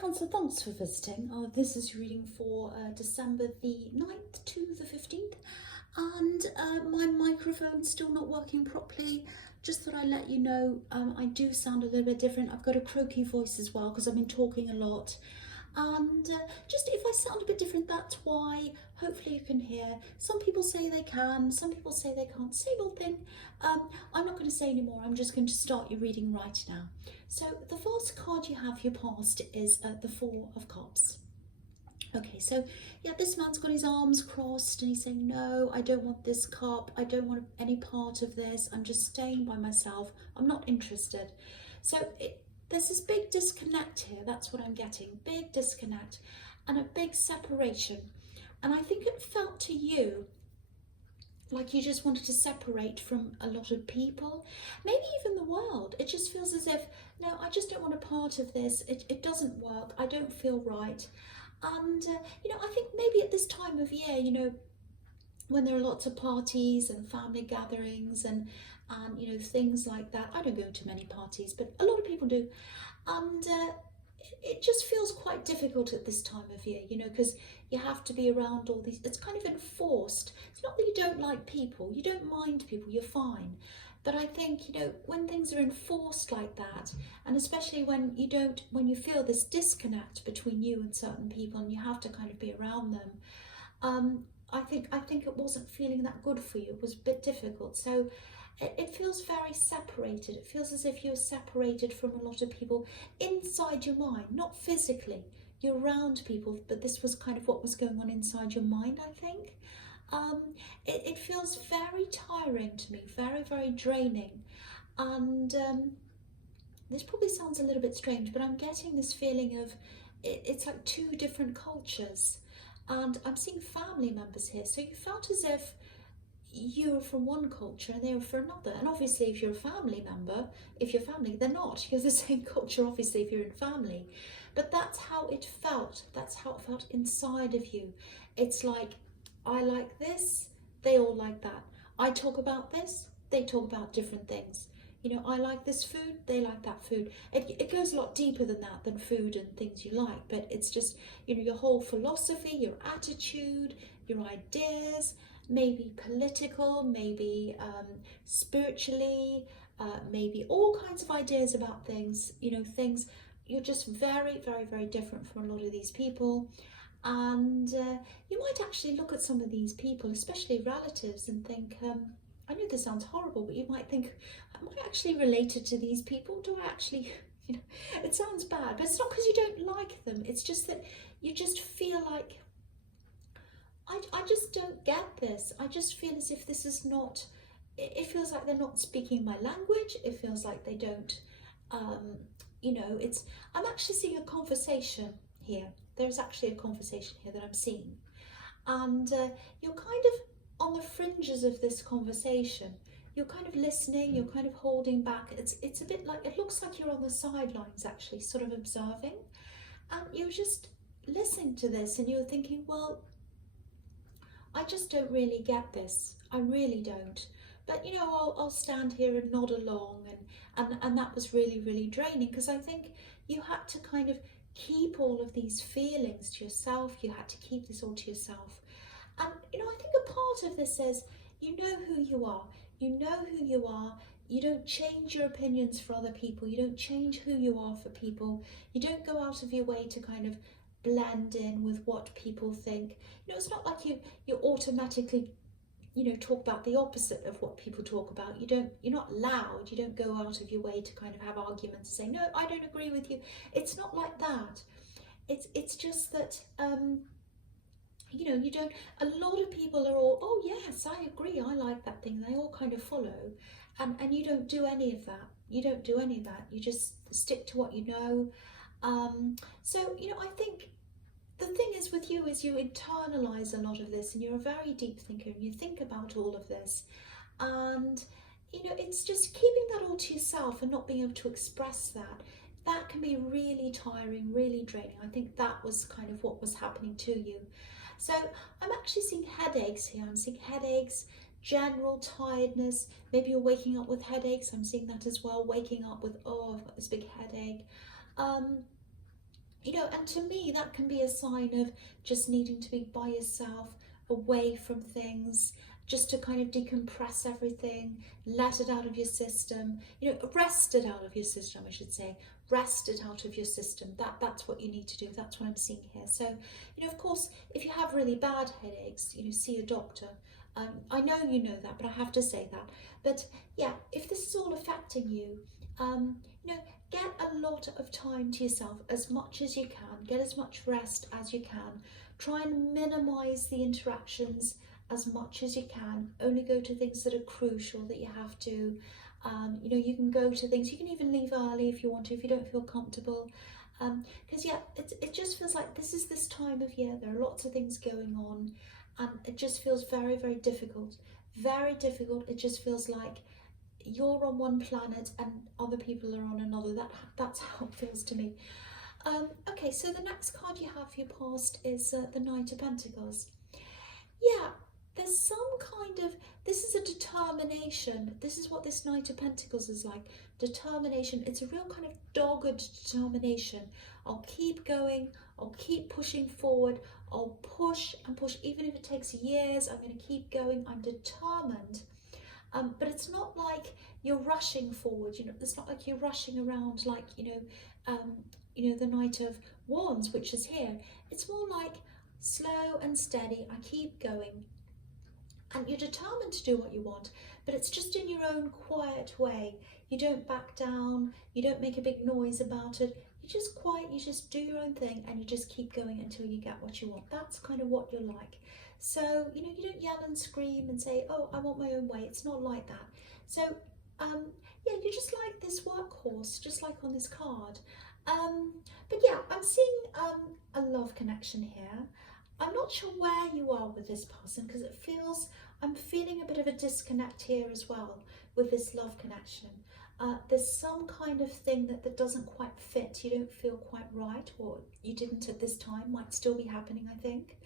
Cancer, thanks for visiting. This is reading for December the 9th to the 15th, and my microphone's still not working properly. Just thought I'd let you know I do sound a little bit different. I've got a croaky voice as well because I've been talking a lot. And just if I sound a bit different, that's why. Hopefully you can hear. Some people say they can, some people say they can't. Same old thing. I'm not going to say anymore. I'm just going to start your reading right now. So the first card you have here past is the Four of Cups. Okay, so yeah, this man's got his arms crossed and he's saying, no, I don't want this cup. I don't want any part of this. I'm just staying by myself. I'm not interested. So there's this big disconnect here. That's what I'm getting. Big disconnect and a big separation. And I think it felt to you like you just wanted to separate from a lot of people, maybe even the world. It just feels as if, no, I just don't want a part of this. It doesn't work. I don't feel right. And, I think maybe at this time of year, when there are lots of parties and family gatherings and things like that. I don't go to many parties, but a lot of people do. And it just feels quite difficult at this time of year, because you have to be around all these, it's kind of enforced. It's not that you don't like people, you don't mind people, you're fine. But I think, when things are enforced like that, and especially when you feel this disconnect between you and certain people and you have to kind of be around them, I think it wasn't feeling that good for you. It was a bit difficult. So it feels very separated. It feels as if you're separated from a lot of people inside your mind, not physically. You're around people, but this was kind of what was going on inside your mind, I think. It feels very tiring to me, very, very draining. And this probably sounds a little bit strange, but I'm getting this feeling of it's like two different cultures. And I'm seeing family members here. So you felt as if you were from one culture and they were for another. And obviously if you're a family member, if you're family, they're not. You're the same culture, obviously, if you're in family. But that's how it felt. That's how it felt inside of you. It's like, I like this, they all like that. I talk about this, they talk about different things. I like this food, they like that food. It goes a lot deeper than that, than food and things you like, but it's just, your whole philosophy, your attitude, your ideas, maybe political, maybe spiritually, maybe all kinds of ideas about things, things. You're just very, very, very different from a lot of these people. And you might actually look at some of these people, especially relatives, and think, I know this sounds horrible, but you might think, am I actually related to these people? Do I actually, it sounds bad, but it's not because you don't like them. It's just that you just feel like, I just don't get this. I just feel as if this is not, it feels like they're not speaking my language. It feels like they don't, I'm actually seeing a conversation here. There's actually a conversation here that I'm seeing. And you're kind of on the fringes of this conversation. You're kind of listening, you're kind of holding back. It's a bit like, it looks like you're on the sidelines actually, sort of observing. And you're just listening to this and you're thinking, well, I just don't really get this. I really don't. But I'll stand here and nod along, and that was really, really draining, because I think you had to kind of keep all of these feelings to yourself. You had to keep this all to yourself. And I think a part of this is, you know who you are. You know who you are. You don't change your opinions for other people. You don't change who you are for people. You don't go out of your way to kind of blend in with what people think. It's not like you automatically talk about the opposite of what people talk about. You're not loud. You don't go out of your way to kind of have arguments and say, no, I don't agree with you. It's not like that. It's just that, you don't, a lot of people are all, oh yes, I agree, I like that thing. They all kind of follow, and you don't do any of that. You don't do any of that. You just stick to what you know. So, I think the thing is with you is you internalize a lot of this, and you're a very deep thinker, and you think about all of this, and it's just keeping that all to yourself and not being able to express that can be really tiring, really draining. I think that was kind of what was happening to you. So I'm actually seeing headaches here. I'm seeing headaches, general tiredness. Maybe you're waking up with headaches. I'm seeing that as well, waking up with, oh, I've got this big headache. You know, and to me, that can be a sign of just needing to be by yourself, away from things, just to kind of decompress everything, let it out of your system, you know, rest it out of your system, I should say. Rest it out of your system. That's what you need to do. That's what I'm seeing here. So, you know, of course, if you have really bad headaches, you know, see a doctor. I know you know that, but I have to say that. But yeah, if this is all affecting you, you know, get a lot of time to yourself, as much as you can. Get as much rest as you can. Try and minimize the interactions as much as you can. Only go to things that are crucial that you have to. You know, you can go to things, you can even leave early if you want to, if you don't feel comfortable. Because yeah, it just feels like this is this time of year, there are lots of things going on, and it just feels very, very difficult. Very difficult. It just feels like you're on one planet and other people are on another. That's how it feels to me. Okay, so the next card you have for your past is the Knight of Pentacles. Yeah, there's some kind of, this is a determination. This is what this Knight of Pentacles is like. Determination. It's a real kind of dogged determination. I'll keep going. I'll keep pushing forward. I'll push and push. Even if it takes years, I'm going to keep going. I'm determined. But it's not like you're rushing forward. You know, it's not like you're rushing around like, you know, the Knight of Wands, which is here. It's more like slow and steady. I keep going. And you're determined to do what you want, but it's just in your own quiet way. You don't back down, you don't make a big noise about it. You're just quiet, you just do your own thing, and you just keep going until you get what you want. That's kind of what you're like. So, you know, you don't yell and scream and say, oh, I want my own way. It's not like that. So, yeah, you're just like this workhorse, just like on this card. But yeah, I'm seeing a love connection here. I'm not sure where you are with this person, because it feels, I'm feeling a bit of a disconnect here as well with this love connection. There's some kind of thing that doesn't quite fit. You don't feel quite right, or you didn't at this time. Might still be happening, I think.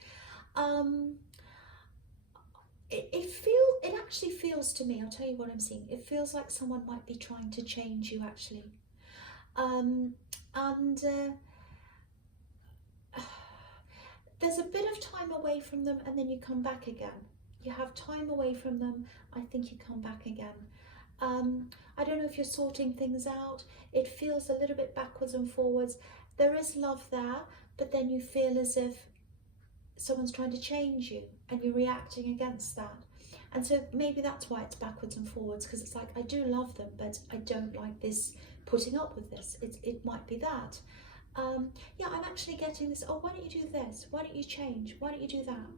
It actually feels to me, I'll tell you what I'm seeing. It feels like someone might be trying to change you, actually. There's a bit of time away from them, and then you come back again. You have time away from them, I think you come back again. I don't know if you're sorting things out. It feels a little bit backwards and forwards. There is love there, but then you feel as if someone's trying to change you and you're reacting against that. And so maybe that's why it's backwards and forwards, because it's like, I do love them, but I don't like this, putting up with this. It might be that. Yeah, I'm actually getting this, oh, why don't you do this? Why don't you change? Why don't you do that?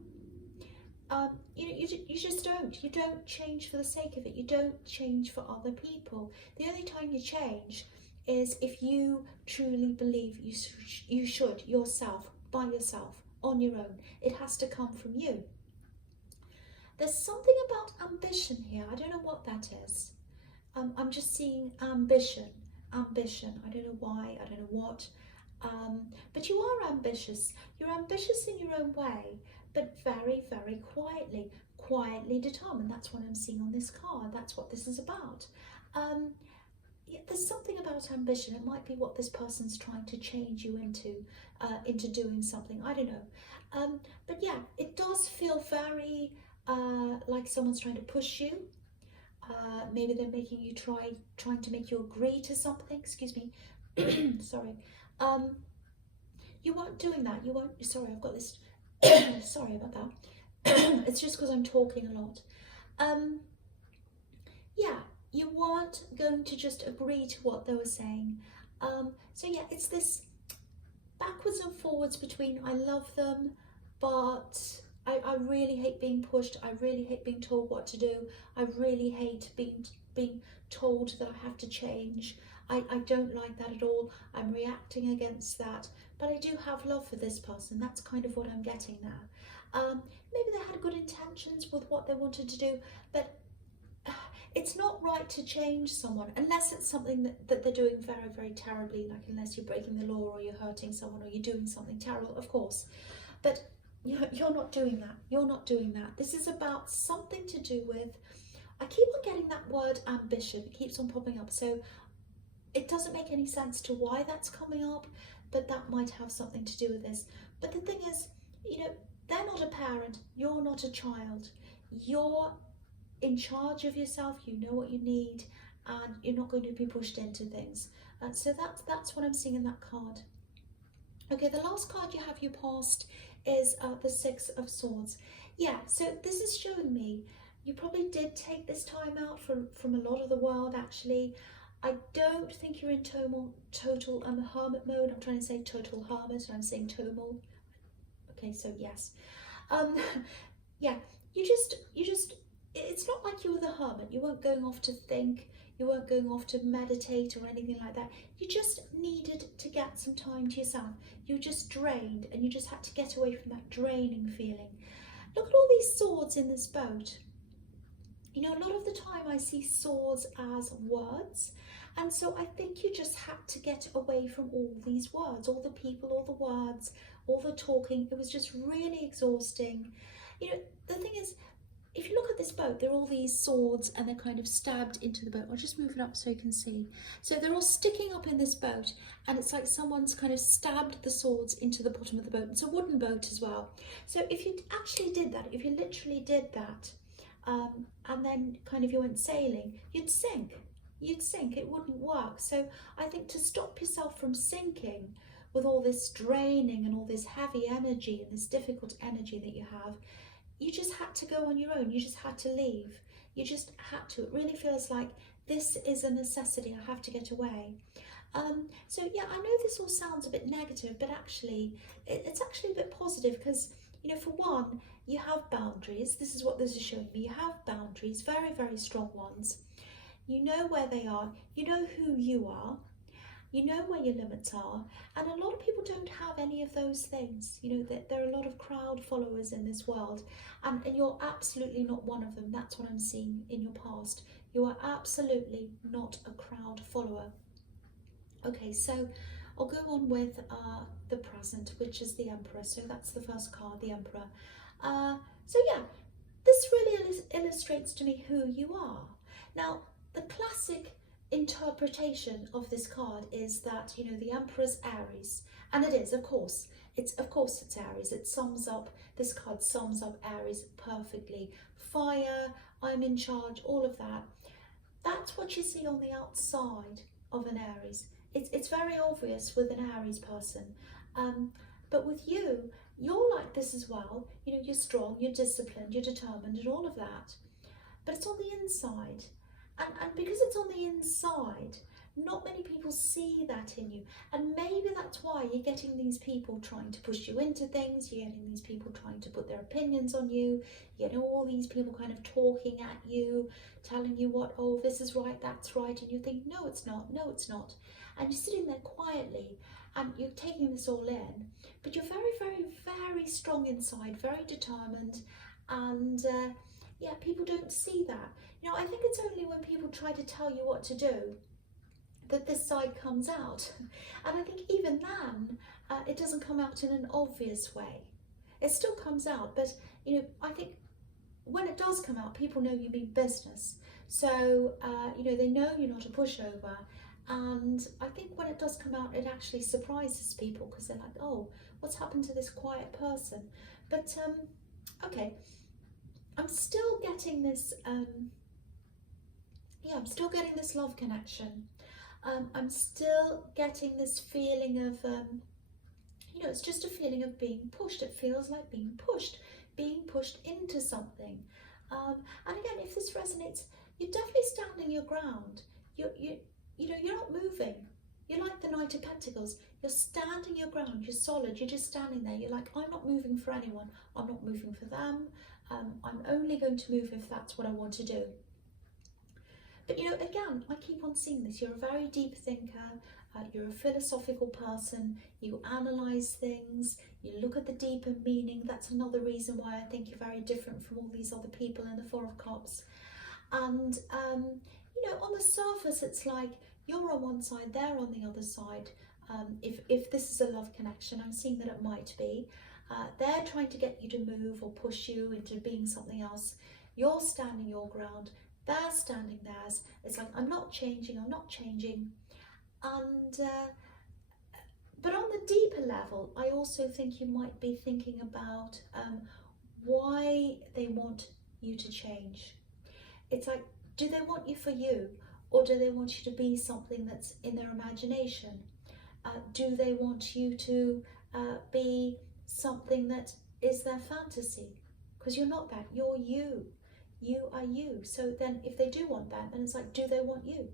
You know, you just don't. You don't change for the sake of it. You don't change for other people. The only time you change is if you truly believe you should, yourself, by yourself, on your own. It has to come from you. There's something about ambition here. I don't know what that is. I'm just seeing ambition. Ambition. I don't know why. I don't know what. But you are ambitious. You're ambitious in your own way, but very, very quietly. Quietly determined. That's what I'm seeing on this card. That's what this is about. Yeah, there's something about ambition. It might be what this person's trying to change you into doing something. I don't know. But yeah, it does feel very like someone's trying to push you. Maybe they're making you trying to make you agree to something. Excuse me. Sorry. You weren't doing that. You won't. Sorry, I've got this. Sorry about that. It's just because I'm talking a lot. Yeah, you weren't going to just agree to what they were saying. So yeah, it's this backwards and forwards between I love them, but I really hate being pushed. I really hate being told what to do. I really hate being told that I have to change. I don't like that at all. I'm reacting against that. But I do have love for this person. That's kind of what I'm getting now. Maybe they had good intentions with what they wanted to do, but it's not right to change someone unless it's something that they're doing very, very terribly, like unless you're breaking the law or you're hurting someone or you're doing something terrible, of course. But you're not doing that. You're not doing that. This is about something to do with, I keep on getting that word ambition. It keeps on popping up. So it doesn't make any sense to why that's coming up. but that might have something to do with this. But the thing is, you know, they're not a parent, you're not a child. You're in charge of yourself, you know what you need, and you're not going to be pushed into things. And so that's what I'm seeing in that card. Okay, the last card you have you passed is the Six of Swords. Yeah, so this is showing me you probably did take this time out from a lot of the world, actually. I don't think you're in total hermit mode. I'm trying to say total hermit, and I'm saying total. Okay, so yes. Yeah, you just, it's not like you were the hermit. You weren't going off to think, you weren't going off to meditate or anything like that. You just needed to get some time to yourself. You were just drained, and you just had to get away from that draining feeling. Look at all these swords in this boat. You know, a lot of the time I see swords as words, and so I think you just had to get away from all these words, all the people, all the words, all the talking. It was just really exhausting. You know, the thing is, if you look at this boat, there are all these swords and they're kind of stabbed into the boat. I'll just move it up so you can see. So they're all sticking up in this boat, and it's like someone's kind of stabbed the swords into the bottom of the boat. It's a wooden boat as well. So if you actually did that, if you literally did that, and then kind of you went sailing, you'd sink. You'd sink, it wouldn't work. So I think to stop yourself from sinking with all this draining and all this heavy energy and this difficult energy that you have, you just had to go on your own. You just had to leave. You just had to. It really feels like this is a necessity. I have to get away. So yeah, I know this all sounds a bit negative, but actually it's actually a bit positive, because, you know, for one, you have boundaries. This is what this is showing me. You have boundaries, very, very strong ones. You know where they are. You know who you are. You know where your limits are, and a lot of people don't have any of those things. You know, there are a lot of crowd followers in this world, and you're absolutely not one of them. That's what I'm seeing in your past. You are absolutely not a crowd follower. Okay, so I'll go on with the present, which is the Emperor. So that's the first card, the Emperor. So yeah, this really illustrates to me who you are. Now, the classic interpretation of this card is that, you know, the Emperor's Aries, and it is, of course it's Aries. It sums up, this card sums up Aries perfectly. Fire, I'm in charge, all of that. That's what you see on the outside of an Aries. It's very obvious with an Aries person, but with you, you're like this as well. You know, you're strong, you're disciplined, you're determined, and all of that, but it's on the inside. And because it's on the inside, not many people see that in you. And maybe that's why you're getting these people trying to push you into things, you're getting these people trying to put their opinions on you, you're getting all these people kind of talking at you, telling you what, oh, this is right, that's right, and you think, no, it's not, no, it's not. And you're sitting there quietly, and you're taking this all in, but you're very, very, very strong inside, very determined, and yeah, people don't see that. You know, I think it's only when people try to tell you what to do that this side comes out. And I think even then, it doesn't come out in an obvious way. It still comes out, but, you know, I think when it does come out, people know you mean business. So, you know, they know you're not a pushover. And I think when it does come out, it actually surprises people, because they're like, oh, what's happened to this quiet person? But, okay. I'm still getting this, yeah, I'm still getting this love connection. I'm still getting this feeling of, you know, it's just a feeling of being pushed. It feels like being pushed into something. And again, if this resonates, you're definitely standing your ground. You know, you're not moving. You're like the Knight of Pentacles. You're standing your ground. You're solid. You're just standing there. You're like, I'm not moving for anyone. I'm not moving for them. I'm only going to move if that's what I want to do. But, you know, again, I keep on seeing this. You're a very deep thinker. You're a philosophical person. You analyse things. You look at the deeper meaning. That's another reason why I think you're very different from all these other people in the Four of Cups. And, you know, on the surface, it's like you're on one side, they're on the other side. If this is a love connection, I'm seeing that it might be. They're trying to get you to move or push you into being something else. You're standing your ground. They're standing theirs. It's like, I'm not changing. I'm not changing. And But on the deeper level, I also think you might be thinking about why they want you to change. It's like, do they want you for you, or do they want you to be something that's in their imagination? Do they want you to be something that is their fantasy? Because you're not that, you're you. You are you. So then if they do want that, then it's like, do they want you?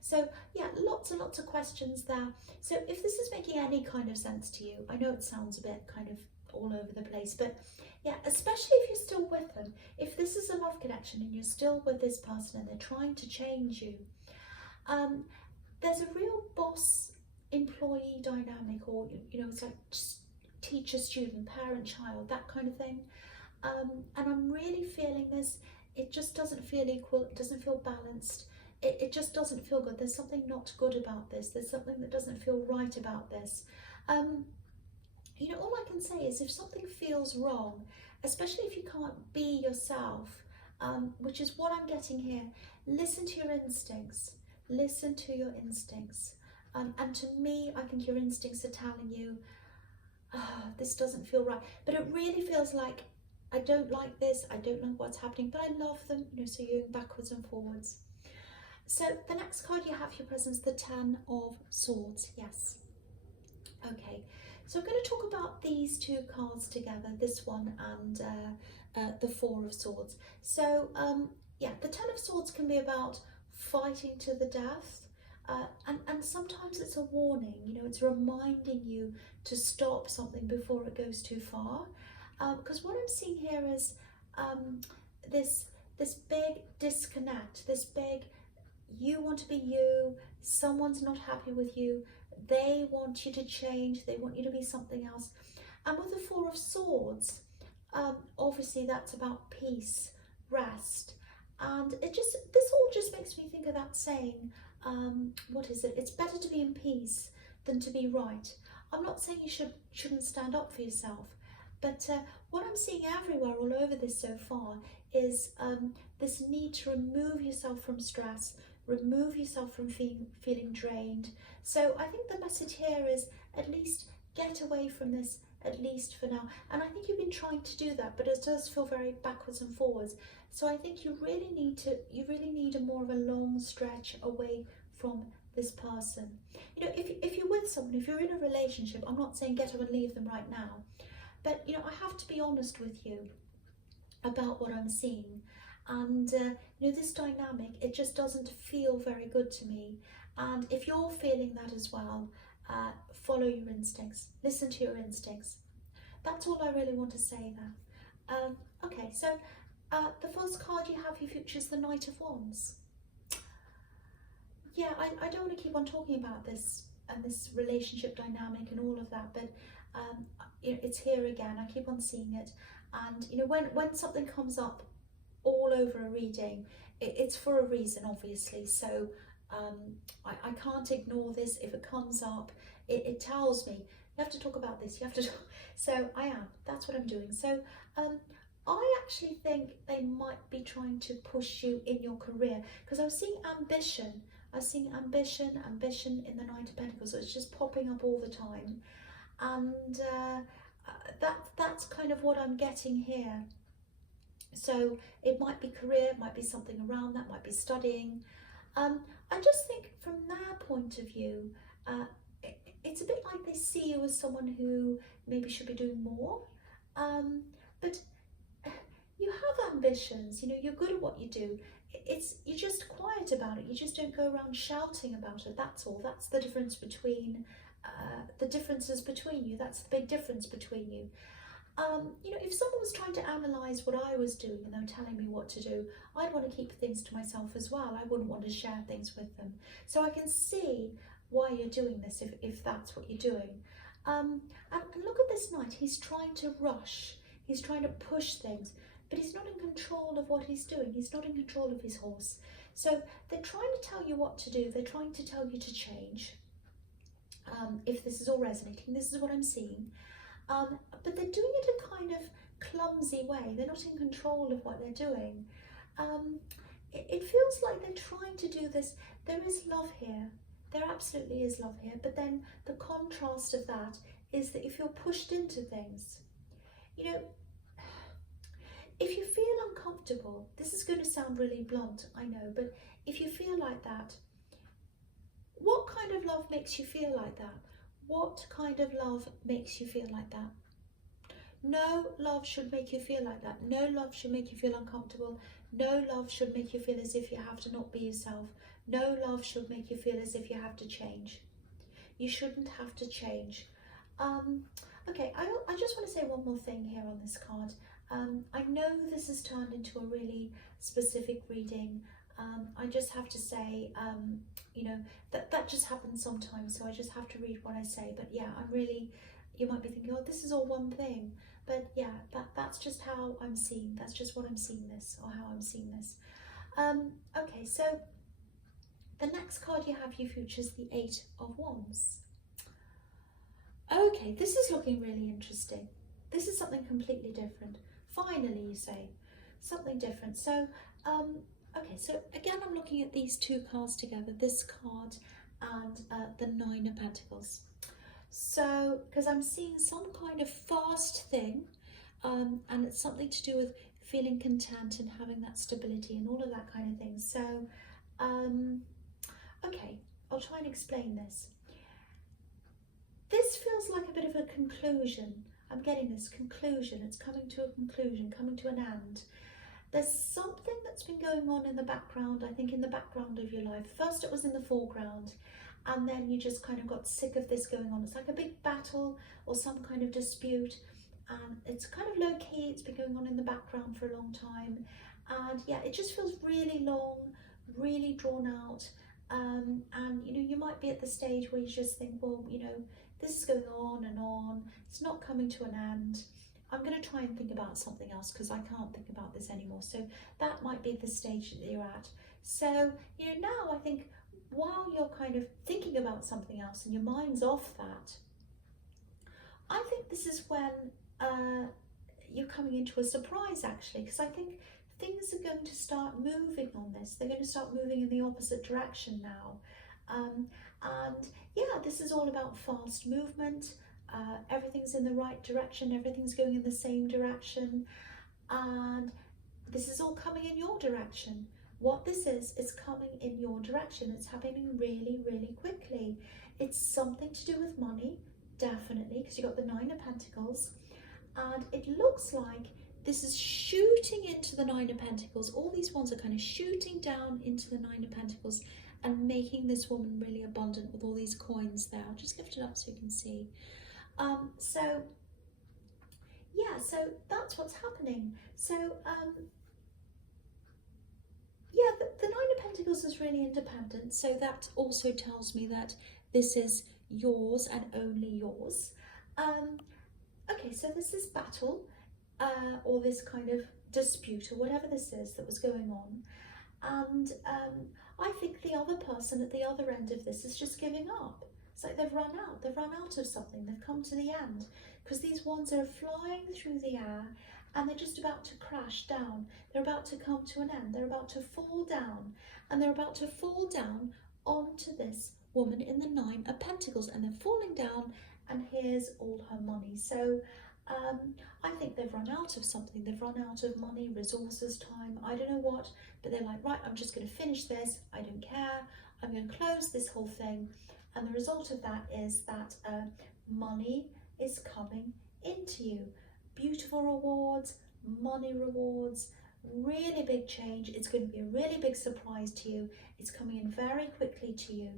So yeah, lots and lots of questions there. So if this is making any kind of sense to you, I know it sounds a bit kind of all over the place, but yeah, especially if you're still with them, if this is a love connection and you're still with this person and they're trying to change you, there's a real boss employee dynamic, or it's like teacher student, parent child, that kind of thing. And I'm really feeling this. It just doesn't feel equal. It doesn't feel balanced. It just doesn't feel good. There's something not good about this. There's something that doesn't feel right about this. All I can say is if something feels wrong, especially if you can't be yourself, which is what I'm getting here, listen to your instincts. Listen to your instincts. And to me, I think your instincts are telling you, this doesn't feel right. But it really feels like, I don't like this, I don't know what's happening, but I love them, so you're going backwards and forwards. So the next card you have for your presence, the Ten of Swords, yes. Okay, so I'm going to talk about these two cards together, this one and the Four of Swords. So yeah, the Ten of Swords can be about fighting to the death, and sometimes it's a warning, it's reminding you to stop something before it goes too far. Because what I'm seeing here is this big disconnect, this big, you want to be you, someone's not happy with you, they want you to change, they want you to be something else. And with the Four of Swords, obviously that's about peace, rest, and this all just makes me think of that saying, what is it? It's better to be in peace than to be right. I'm not saying you shouldn't stand up for yourself, but what I'm seeing everywhere, all over this so far, is this need to remove yourself from stress, remove yourself from feeling drained. So I think the message here is, at least get away from this, at least for now. And I think you've been trying to do that, but it does feel very backwards and forwards. So I think you really need a more of a long stretch away from this person. If you're with someone, if you're in a relationship, I'm not saying get up and leave them right now, but I have to be honest with you about what I'm seeing. And this dynamic, it just doesn't feel very good to me. And if you're feeling that as well, follow your instincts, listen to your instincts. That's all I really want to say there. Okay, so the first card you have for your future is the Knight of Wands. Yeah, I don't want to keep on talking about this and this relationship dynamic and all of that, but it's here again. I keep on seeing it, and when something comes up all over a reading, it's for a reason, obviously. So I can't ignore this. If it comes up, it tells me you have to talk about this. You have to talk. So that's what I'm doing. So I actually think they might be trying to push you in your career, because I was seeing ambition. I was seeing ambition in the Knight of Pentacles. So it's just popping up all the time, and that's kind of what I'm getting here. So it might be career, it might be something around that, might be studying. I just think from their point of view, it's a bit like they see you as someone who maybe should be doing more, but you have ambitions, you're good at what you do. You're just quiet about it. You just don't go around shouting about it. That's all. That's the difference between the differences between you. That's the big difference between you. If someone was trying to analyse what I was doing and they were telling me what to do, I'd want to keep things to myself as well. I wouldn't want to share things with them. So I can see why you're doing this if that's what you're doing. And look at this knight. He's trying to rush. He's trying to push things, but he's not in control of what he's doing. He's not in control of his horse. So they're trying to tell you what to do. They're trying to tell you to change. If this is all resonating, this is what I'm seeing. But they're doing it in a kind of clumsy way. They're not in control of what they're doing. It feels like they're trying to do this. There is love here. there absolutely is love here, but then the contrast of that is that if you're pushed into things, you know, if you feel uncomfortable, this is going to sound really blunt, I know, but if you feel like that, what kind of love makes you feel like that? What kind of love makes you feel like that? No love should make you feel like that. No love should make you feel uncomfortable. No love should make you feel as if you have to not be yourself. No love should make you feel as if you have to change. You shouldn't have to change. Okay, I just want to say one more thing here on this card. I know this has turned into a really specific reading. I just have to say, you know, that just happens sometimes, so I just have to read what I say. But yeah, I'm really, you might be thinking, oh, this is all one thing. But yeah, that's just how I'm seeing, that's just what I'm seeing this, or how I'm seeing this. Okay, so the next card you have, you features the Eight of Wands. Okay, this is looking really interesting. This is something completely different. Finally, you say, something different. So, okay, so again, I'm looking at these two cards together, this card and the Nine of Pentacles. So, because I'm seeing some kind of fast thing, and it's something to do with feeling content and having that stability and all of that kind of thing. So, okay, I'll try and explain this. This feels like a bit of a conclusion. I'm getting this conclusion. It's coming to a conclusion, coming to an end. There's something that's been going on in the background, I think in the background of your life. First it was in the foreground, and then you just kind of got sick of this going on. It's like a big battle or some kind of dispute, and it's kind of low key. It's been going on in the background for a long time. And yeah, it just feels really long, really drawn out. And you know, you might be at the stage where you just think, well, you know, this is going on and on, it's not coming to an end. I'm going to try and think about something else because I can't think about this anymore. So that might be the stage that you're at. So, you know, now I think while you're kind of thinking about something else and your mind's off that, I think this is when you're coming into a surprise, actually, because I think things are going to start moving on this. They're going to start moving in the opposite direction now. And yeah, this is all about fast movement. Everything's in the right direction. Everything's going in the same direction. And this is all coming in your direction. What this is coming in your direction. It's happening really, really quickly. It's something to do with money, definitely, because you've got the Nine of Pentacles. And it looks like this is shooting into the Nine of Pentacles. All these ones are kind of shooting down into the Nine of Pentacles and making this woman really abundant with all these coins there. I'll just lift it up so you can see. So yeah, so that's what's happening. So yeah, the Nine of Pentacles is really independent. So that also tells me that this is yours and only yours. Okay, so this is battle, or this kind of dispute, or whatever this is that was going on. And I think the other person at the other end of this is just giving up. It's like they've run out of something, they've come to the end, because these wands are flying through the air and they're just about to crash down. They're about to come to an end, they're about to fall down, and they're about to fall down onto this woman in the Nine of Pentacles, and they're falling down, and here's all her money. So I think they've run out of something. They've run out of money, resources, time, I don't know what, but they're like, right, I'm just going to finish this. I don't care. I'm going to close this whole thing. And the result of that is that money is coming into you. Beautiful rewards, money rewards, really big change. It's going to be a really big surprise to you. It's coming in very quickly to you.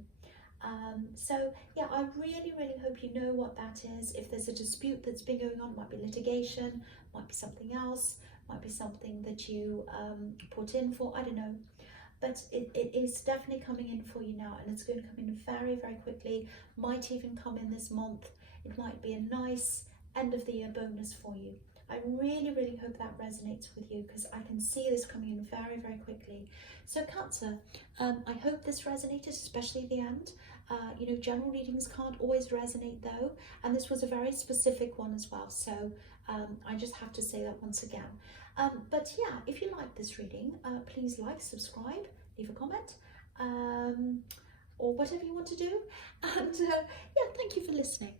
So yeah, I really, really hope you know what that is. If there's a dispute that's been going on, it might be litigation, might be something else, might be something that you put in for, I don't know. But it is definitely coming in for you now, and it's going to come in very, very quickly. Might even come in this month. It might be a nice end of the year bonus for you. I really, really hope that resonates with you, because I can see this coming in very, very quickly. So Cancer, I hope this resonated, especially the end. You know, general readings can't always resonate though, and this was a very specific one as well. So I just have to say that once again. But yeah, if you like this reading, please like, subscribe, leave a comment. or whatever you want to do. And yeah, thank you for listening.